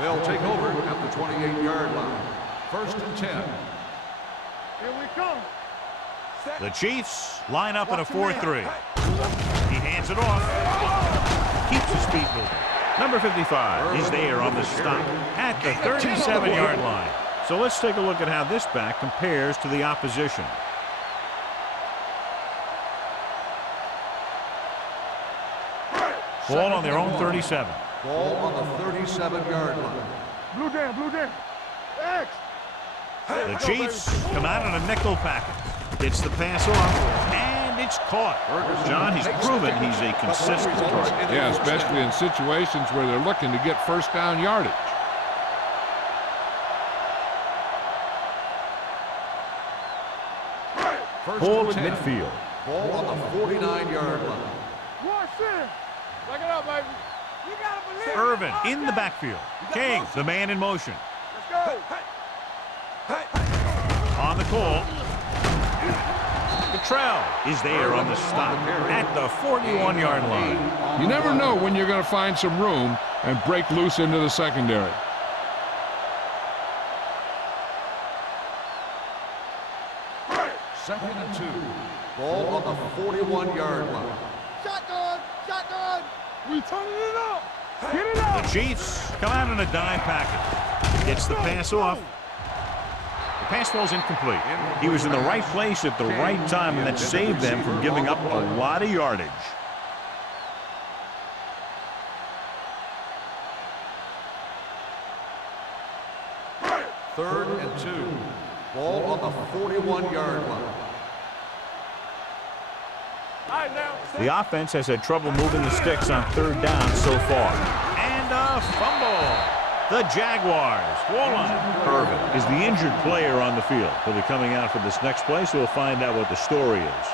They'll take over at the 28-yard line. First and 10. Here we come. The Chiefs line up in a 4-3. He hands it off. Keeps his feet moving. Number 55 is there on the stop at the 37-yard line. So let's take a look at how this back compares to the opposition. Ball on their own 37. Ball on the 37-yard line. Blue down, blue down. X. The Chiefs come out in a nickel package. Gets the pass off, and it's caught. John, he's proven he's a consistent target. Yeah, especially in situations where they're looking to get first down yardage. Ball at midfield. Ball on the 49-yard line. Watch this. Back it up, baby. You gotta believe Irvin in the backfield. King, the man in motion. Let's go. On the call. Cottrell is there on the stop at the 41-yard line. You never know when you're going to find some room and break loose into the secondary. Second and 2. Ball on the 41-yard line. Shotgun, shotgun. We turning it up. Get it up. The Chiefs come out in a dime package. Gets the pass off. The pass falls incomplete. He was in the right place at the right time, and that saved them from giving up a lot of yardage. Third and 2. Ball on the 41-yard line. The offense has had trouble moving the sticks on third down so far. And a a fumble. The Jaguars fall on it. Irvin is the injured player on the field. He'll be coming out for this next play, so we'll find out what the story is.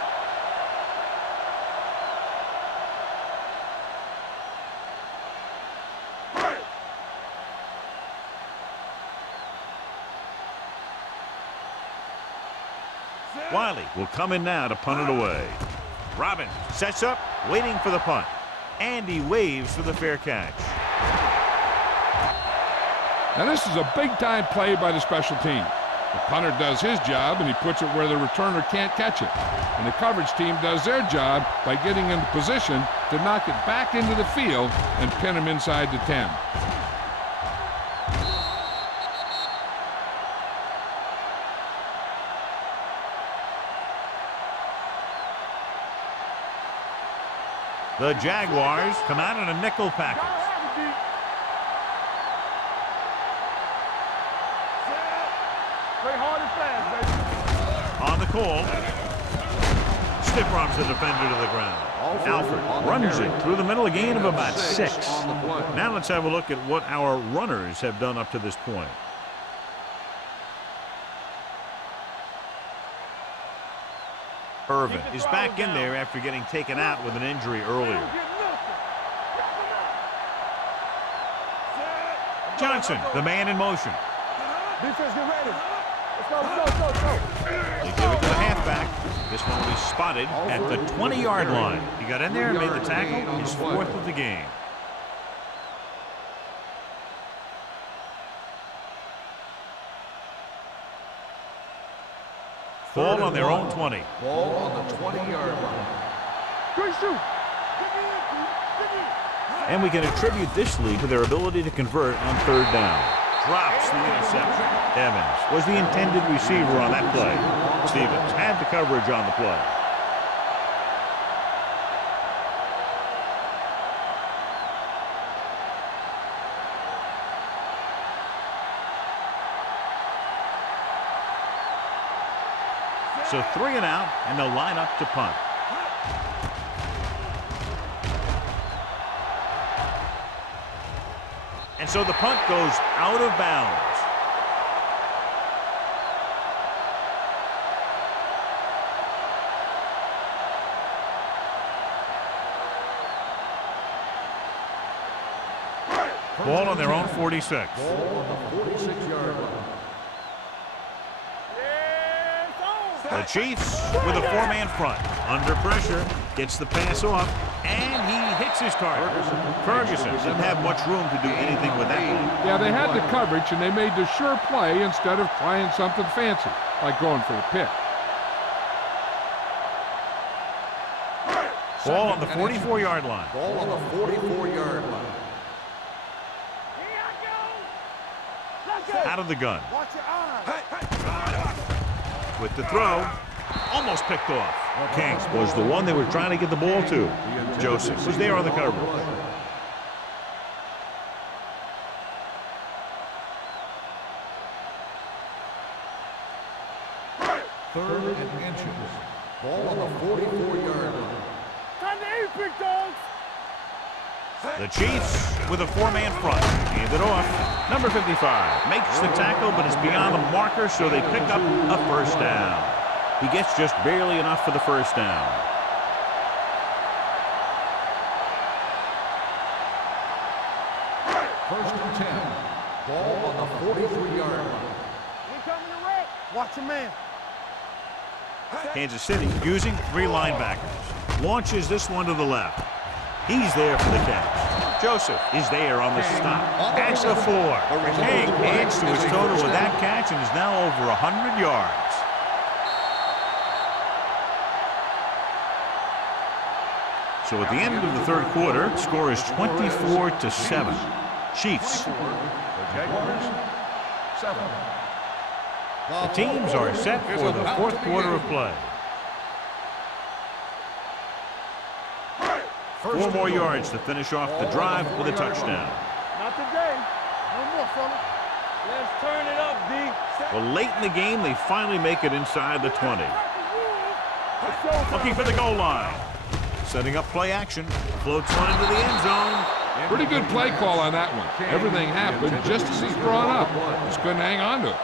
Wiley will come in now to punt it away. Robbins sets up, waiting for the punt. And he waves for the fair catch. Now this is a big-time play by the special team. The punter does his job, and he puts it where the returner can't catch it. And the coverage team does their job by getting into position to knock it back into the field and pin him inside the 10. The Jaguars come out in a nickel package. Play hard and fast, baby. On the call. Stiff arms the defender to the ground. Alford runs it through the middle, a gain of about 6. Now let's have a look at what our runners have done up to this point. Irvin is back in there after getting taken out with an injury earlier. Johnson, the man in motion. Defense, get ready. Let's go, let's go, let's go. They give it to the halfback. This one will be spotted at the 20-yard line. He got in there and made the tackle, his 4th of the game. Ball on their own 20. Ball on the 20-yard line. Good shoot. And we can attribute this lead to their ability to convert on 3rd down. Drops the interception. Evans was the intended receiver on that play. Stevens had the coverage on the play. So 3 and out, and they'll line up to punt. And so the punt goes out of bounds. Ball on their own 46. Ball on the 46-yard line. The Chiefs with a 4-man front. Under pressure, gets the pass off, and he hits his target. Ferguson didn't have much room to do anything with that one. Yeah, they had the coverage, and they made the sure play instead of trying something fancy, like going for a pick. Ball on the 44-yard line. Ball on the 44-yard line. Out of the gun. Watch your eyes. With the throw, almost picked off. King was the one they were trying to get the ball to. Joseph was there on the coverage. Third and inches. Ball on the 44-yard line. Time to eat, big dogs. The Chiefs with a 4-man front. Hand it off. Number 55 makes the tackle, but it's beyond the marker, so they pick up a 1st down. He gets just barely enough for the 1st down. First and 10. Ball on the 43-yard line. We coming to wreck. Watch your man. Kansas City using 3 linebackers. Launches this one to the left. He's there for the catch. Joseph is there on the stop. That's a 4. King adds to his total with that catch and is now over 100 yards. So at the end of the 3rd quarter, the score is 24-7. Chiefs. The teams are set for the 4th quarter of play. 4 more yards to finish off the drive with a touchdown. Not today. No more, fella. Let's turn it up, D. Well, late in the game, they finally make it inside the 20. Looking for the goal line. Setting up play action. Floats one into the end zone. Pretty good play call on that one. Everything happened just as he's drawn up. Just couldn't hang on to it.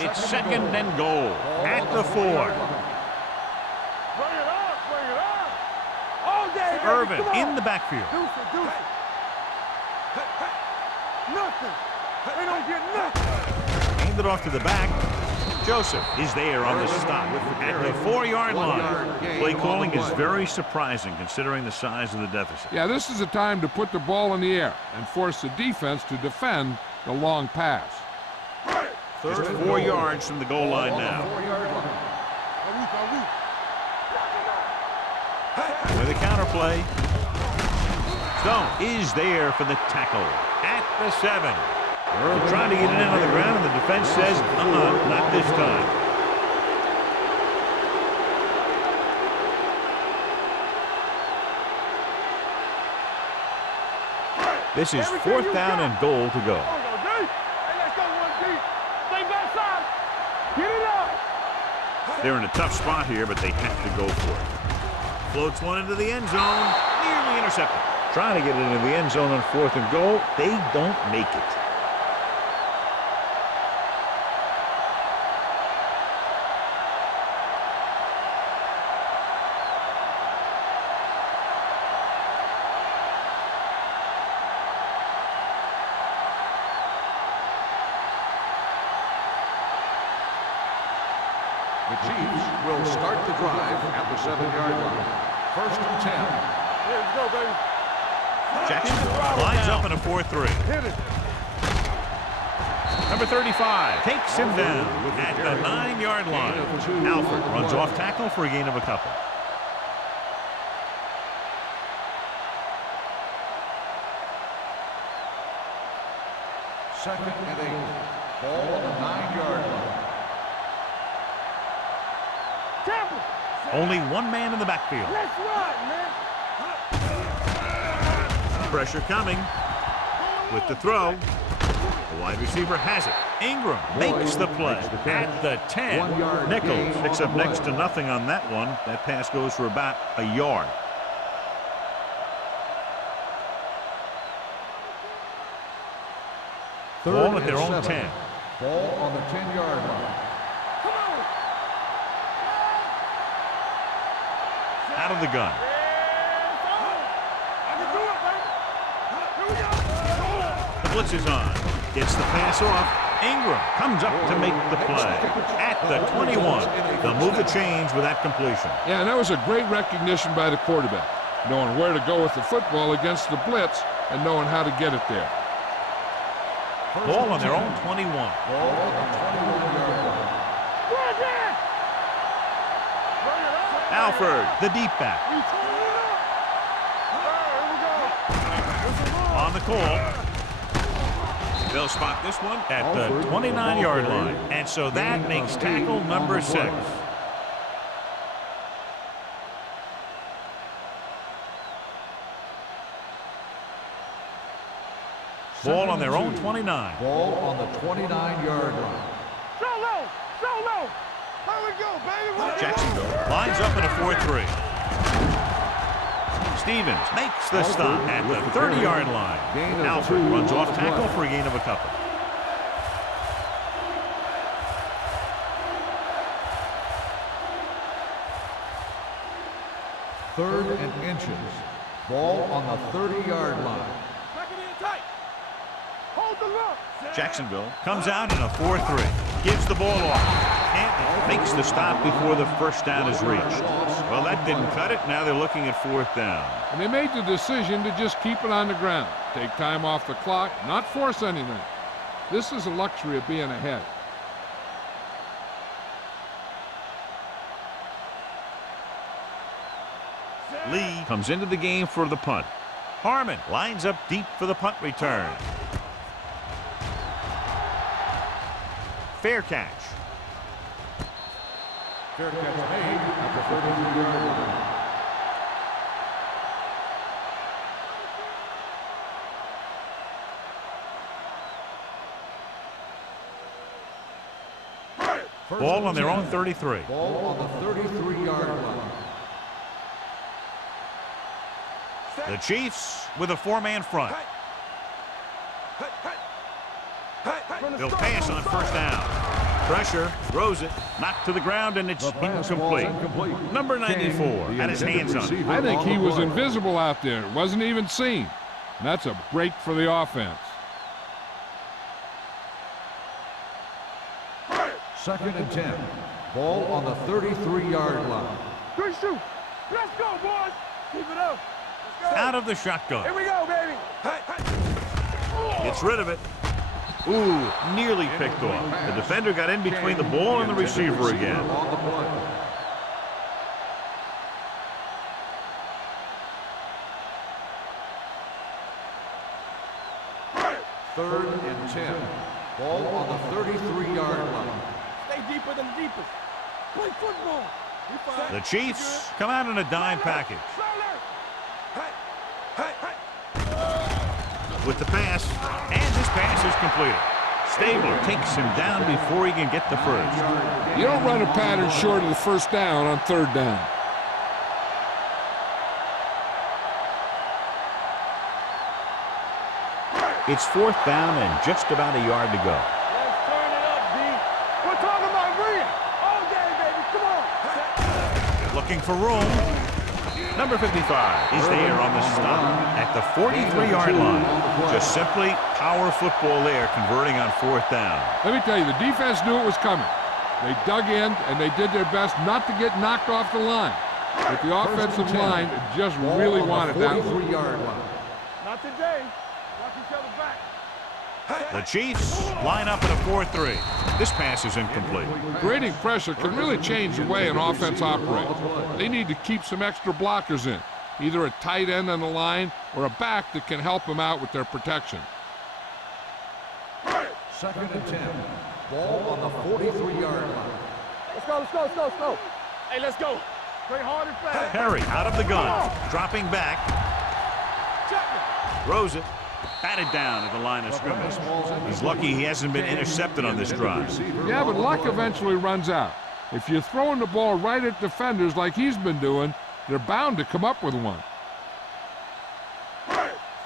It's second and goal at the 4. Bring it up, bring it up. All day, baby, Irvin come on. in the backfield. Deuce it, deuce it. Nothing. They don't get nothing. Hand it off to the back. Joseph is there on the stop at the 4-yard line. Play calling is very surprising considering the size of the deficit. Yeah, this is the time to put the ball in the air and force the defense to defend the long pass. Just 4 yards from the goal line now. With a counterplay. Stone is there for the tackle at the 7. They're trying to get it in on the ground, and the defense says, not this time. This is 4th down and goal to go. They're in a tough spot here, but they have to go for it. Floats one into the end zone, nearly intercepted. Trying to get it into the end zone on 4th and goal. They don't make it. The Chiefs will start the drive at the 7-yard line. 1st and 10. Here we go, baby. Jacksonville lines up in a 4-3. Hit it. Number 35 takes him down at the 9-yard line. Alford runs off tackle for a gain of a couple. Second and 8. Ball on the 9-yard line. Temple. Only one man in the backfield. Let's run, man. Pressure coming with the throw. The wide receiver has it. Ingram makes the play at the 10. Nichols picks up next to nothing on that one. That pass goes for about a yard. Ball at their own 10. Ball on the 10-yard line. Out of the gun. The blitz is on. Gets the pass off. Ingram comes up to make the play at the 21. They'll move the chains with that completion. Yeah, and that was a great recognition by the quarterback, knowing where to go with the football against the blitz and knowing how to get it there. Ball on their own 21. Ball on the 21-yard line. Alford, the deep back. On the call. They'll spot this one at the 29-yard line. And so that makes tackle number 6. Ball on their own 29. Ball on the 29-yard line. So low, so low. Here we go, baby. Jacksonville lines up in a 4-3. Stevens makes the stop at the 30-yard line. Alford runs off tackle for a gain of a couple. Third and inches. Ball on the 30-yard line. Hold the look. Jacksonville comes out in a 4-3. Gives the ball off. Canton makes the stop before the first down is reached. Well, that didn't cut it. Now they're looking at 4th down. And they made the decision to just keep it on the ground, take time off the clock, not force anything. This is a luxury of being ahead. Lee comes into the game for the punt. Harmon lines up deep for the punt return. Fair catch. Fair catch made at the 32-yard line. Ball on their own 33. Ball on the 33-yard line. The Chiefs with a four-man front. They'll pass on first down. Pressure, throws it, knocked to the ground, and it's incomplete. Number 94 had his hands on it. I think he was invisible out there. Wasn't even seen. And that's a break for the offense. 2nd and 10. Ball on the 33-yard line. Good shoot. Let's go, boys. Keep it up. Let's go. Out of the shotgun. Here we go, baby. Gets rid of it. Ooh, nearly picked off. The defender got in between the ball and the receiver again. On the play. Third and 10. Ball on the 33-yard line. Stay deeper than the deepest. Play football. The Chiefs come out in a dime package. With the pass, and this pass is completed. Stabler takes him down before he can get the first. You don't run a pattern short of the first down on 3rd down. It's 4th down and just about a yard to go. Let's turn it up, D. We're talking about real. All day, baby. Come on. Looking for room. Number 55 is there on the stop at the 43-yard line. Just simply power football there, converting on 4th down. Let me tell you, the defense knew it was coming. They dug in, and they did their best not to get knocked off the line. But the offensive line just really wanted that one. 43-yard line. Not today. Watch each other back. The Chiefs line up in a 4-3. This pass is incomplete. Creating pressure can really change the way an offense operates. They need to keep some extra blockers in, either a tight end on the line or a back that can help them out with their protection. 2nd and 10. Ball on the 43-yard line. Let's go, let's go, let's go, let's go. Hey, let's go. Play hard and fast. Perry out of the gun, dropping back, Check it. throws it, batted down at the line of scrimmage. He's lucky he hasn't been intercepted on this drive. Yeah, but luck eventually runs out. If you're throwing the ball right at defenders like he's been doing, they're bound to come up with one.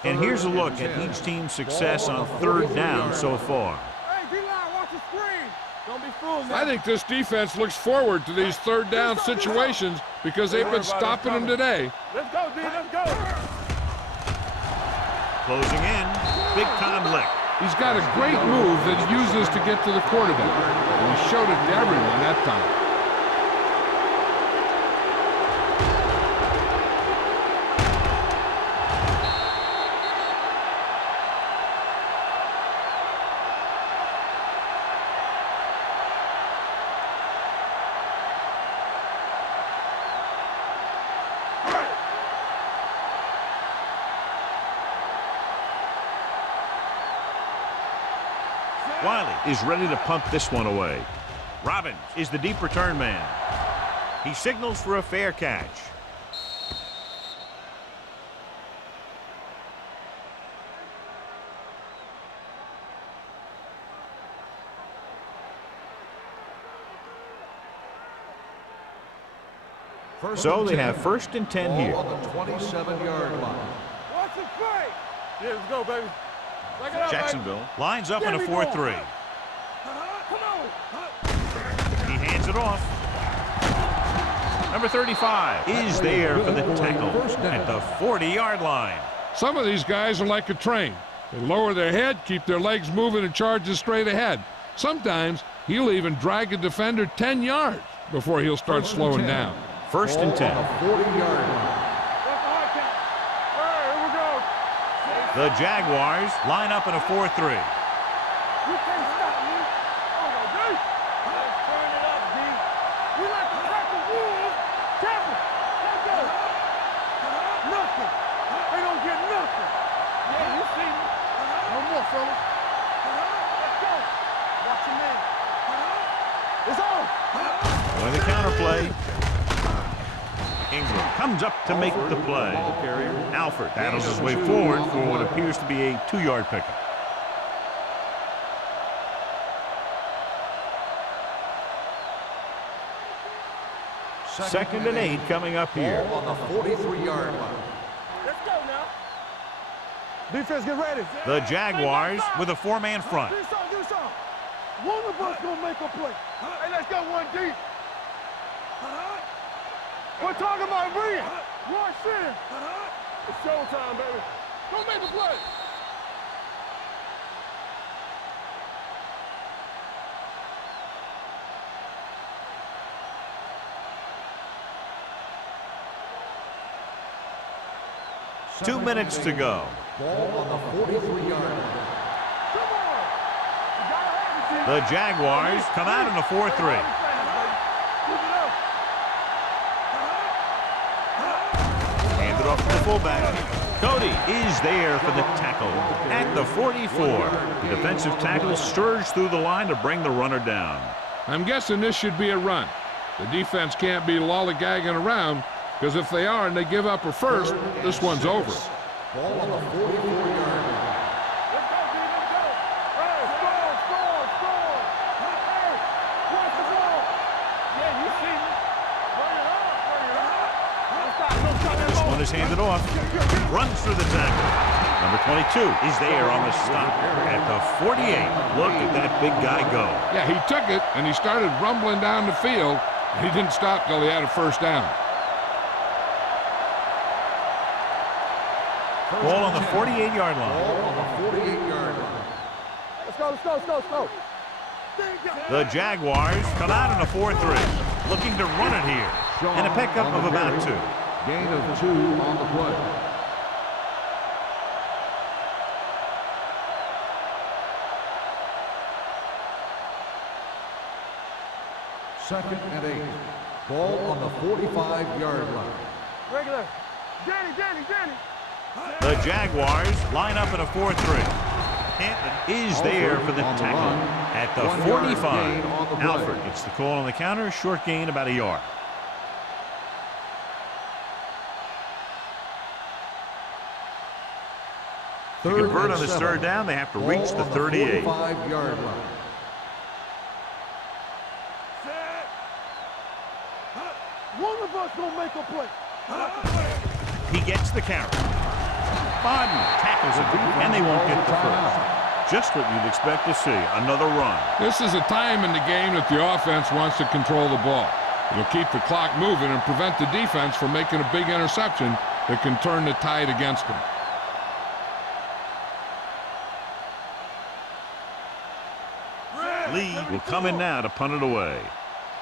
And here's a look at each team's success on 3rd down so far. Hey, D-line, watch the screen. Don't be fooled, man. I think this defense looks forward to these 3rd down situations because they've been stopping them today. Let's go, D, let's go. Closing in, big-time lick. He's got a great move that he uses to get to the quarterback, and he showed it to everyone that time. Wiley is ready to punt this one away. Robbins is the deep return man. He signals for a fair catch. So they have 1st and 10 here. On the 27-yard line. Watch the play. Yeah, let's go, baby. Back it up, Jacksonville lines up in a 4-3. Come on. He hands it off. Number 35 is there for the tackle at the 40-yard line. Some of these guys are like a train. They lower their head, keep their legs moving, and charge straight ahead. Sometimes he'll even drag a defender 10 yards before he'll start slowing down. 1st and 10. 40-yard line. The Jaguars line up in a 4-3. You can't stop me. Oh, D. Let's turn it up, D. We like to tackle wolves. Tackle. Let's go. Nothing. They don't get nothing. Yeah, you see me. No more, fellas. Let's go. Watch your man. It's on. Going the counterplay. Ingram comes up to make the play. Alford battles his way forward for what appears to be a 2-yard pickup. 2 2nd and 8 coming up here. Ball on the 43-yard line. Let's go now. Defense, get ready. The Jaguars with a 4-man front. Do something. One of us gonna make a play. Hey, let's go one deep. We're talking about Rhea. Rush in. It's showtime, baby. Go make a play. Two minutes to go. Ball on the 43-yard line. Come on. You gotta have it, G. The Jaguars come out in a 4-3. Handed off to the fullback. Cody is there for the tackle at the 44. The defensive tackle stirs through the line to bring the runner down. I'm guessing this should be a run. The defense can't be lollygagging around, because if they are and they give up a first, this one's over. Ball on the 44-yard line. Let's go, D. Let's go. Hey, score. Hey, watch the ball. Yeah, you see me. Bring it up. Don't stop that This ball. one is handed off. Runs through the tackle. Number 22 is there on the stop at the 48. Look at that big guy go. Yeah, he took it, and he started rumbling down the field. He didn't stop till he had a first down. Ball on the 48-yard line. Ball on the 48-yard line. Let's go. The Jaguars come out in a 4-3, looking to run it here. And a pickup of about 2. Gain of 2 on the play. Second and 8. Ball on the 45-yard line. Regular. Danny. The Jaguars line up in a 4-3. Canton is there for the tackle at the 45. Alford gets the call on the counter. Short gain about a yard. To convert on this 3rd down, they have to reach the 38. 45-yard line. One of us gonna make a play. He gets the carry. Bodden tackles it, and they won't get the first. Just what you'd expect to see, another run. This is a time in the game that the offense wants to control the ball. It'll keep the clock moving and prevent the defense from making a big interception that can turn the tide against them. Lee will come in now to punt it away.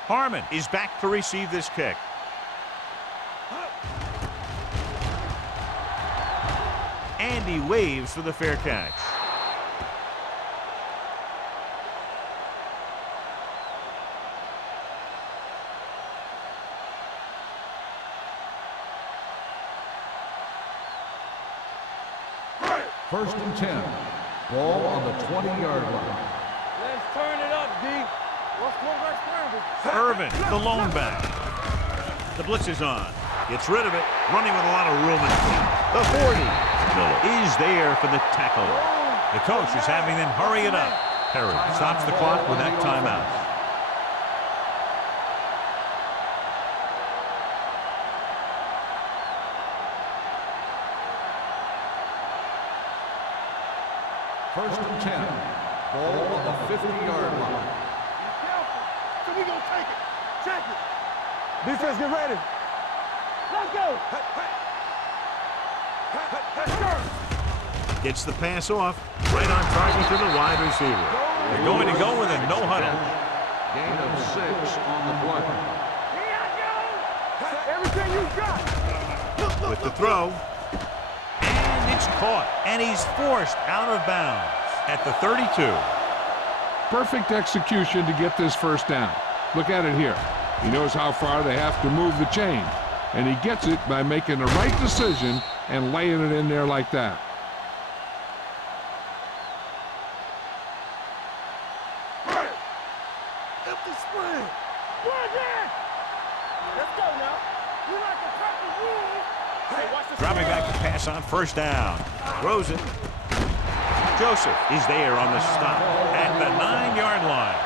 Harmon is back to receive this kick. Andy waves for the fair catch. First and 10. Ball on the 20-yard line. Let's turn it up, D. Let's go back scramble. Irvin, the lone back. The blitz is on. Gets rid of it, running with a lot of room in front. The 40. Miller is there for the tackle. The coach is having them hurry it up. Perry stops the clock with that timeout. First and 10. Ball on the 50-yard line. So we gonna take it. Check it. Defense, get ready. Let's go. Gets the pass off. Right on target to the wide receiver. They're going to go with a no huddle. Gain of 6 on the play. Everything you got. With the throw. And it's caught. And he's forced out of bounds at the 32. Perfect execution to get this first down. Look at it here. He knows how far they have to move the chain. And he gets it by making the right decision and laying it in there like that. Empty spring. Good in. Let's go now. We like to cut the rules. Hey, watch this. Dropping back to pass on first down. Throws it. Joseph is there on the stop at the 9-yard line.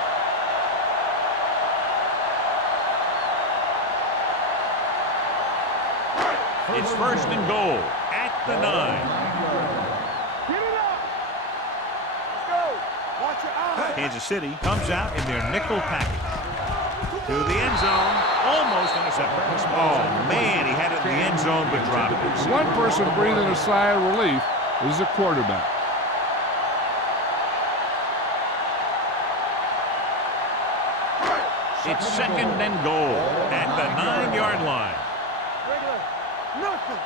It's first and goal at the 9. Get it up. Let's go. Watch your eyes. Kansas City comes out in their nickel package. To the end zone. Almost intercepted. Oh, man, he had it in the end zone but dropped it. One person breathing a sigh of relief is the quarterback. It's second and goal at the 9-yard line. Regular. Nothing.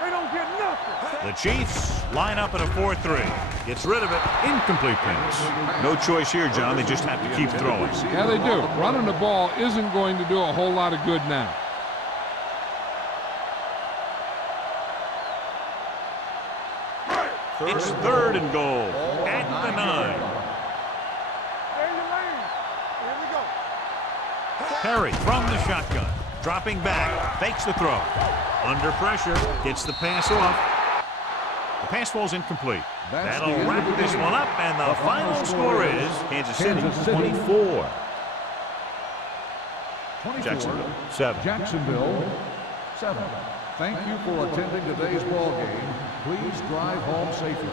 They don't get nothing. The Chiefs line up in a 4-3. Gets rid of it. Incomplete pass. No choice here, John. They just have to keep throwing. Yeah, they do. Running the ball isn't going to do a whole lot of good now. It's third and goal at the 9. Stay in the lane. Here we go. Perry from the shotgun. Dropping back. Fakes the throw. Under pressure. Gets the pass off. The pass falls incomplete. That'll wrap this one up, and the final score is Kansas City 24. Jacksonville 7. Jacksonville 7. Thank you for attending today's ball game. Please drive home safely.